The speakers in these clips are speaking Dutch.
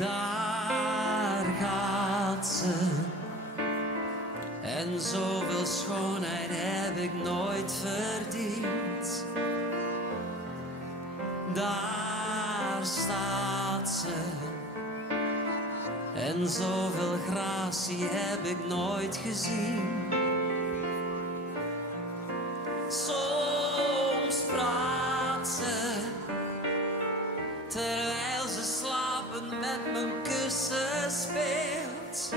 Daar gaat ze. En zoveel schoonheid heb ik nooit verdiend. Daar staat ze. En zoveel gratie heb ik nooit gezien. Soms praat ze, terwijl ze slapend met mijn kussen speelt.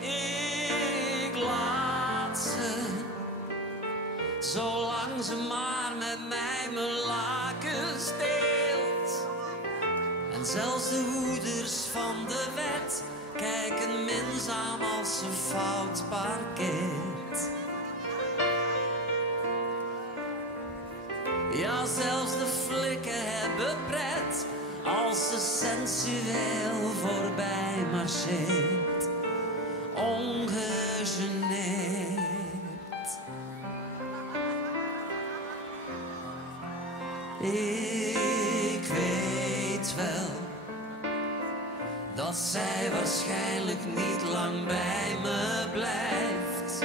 Ik laat ze, zolang ze maar met mij mijn lakens deelt. En zelfs de hoeders van de wet kijken minzaam als ze fout parkeert. Ja, zelfs de flikken hebben pret als ze sensueel voorbij marcheert, ongegeneerd. Ik weet wel dat zij waarschijnlijk niet lang bij me blijft.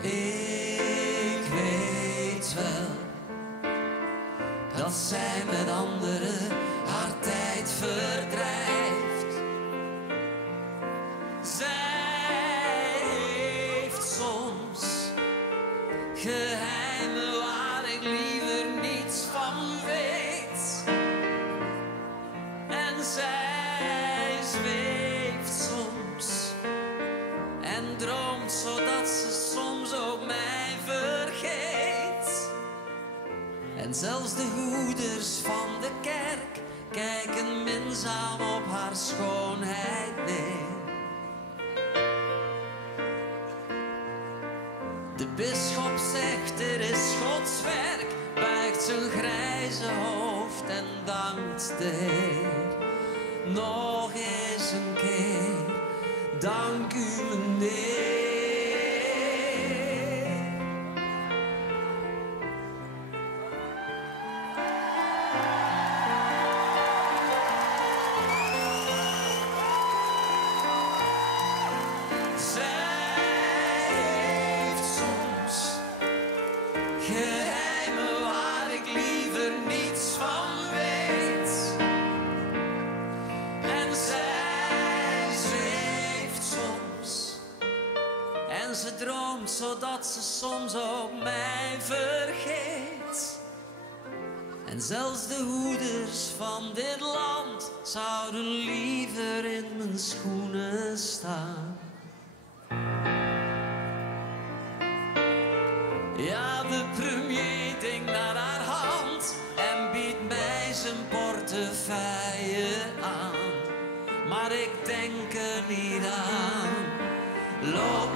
Ik weet wel dat zij met anderen haar tijd verdrijft. Zij heeft soms geheimen waar ik liever niets van weet. En zij zweeft soms en droomt zodat ze soms ook mij vergeet. En zelfs de hoeders van de kerk kijken minzaam op haar schoonheid neer. De bisschop zegt er is Gods werk, buigt zijn grijze hoofd en dankt de Heer. Nog eens een keer, dank u meneer. Geheimen waar ik liever niets van weet. En zij zweeft soms. En ze droomt zodat ze soms ook mij vergeet. En zelfs de hoeders van dit land zouden liever in mijn schoenen staan. Ja, de premier denkt naar haar hand en biedt mij zijn portefeuille aan. Maar ik denk er niet aan, loop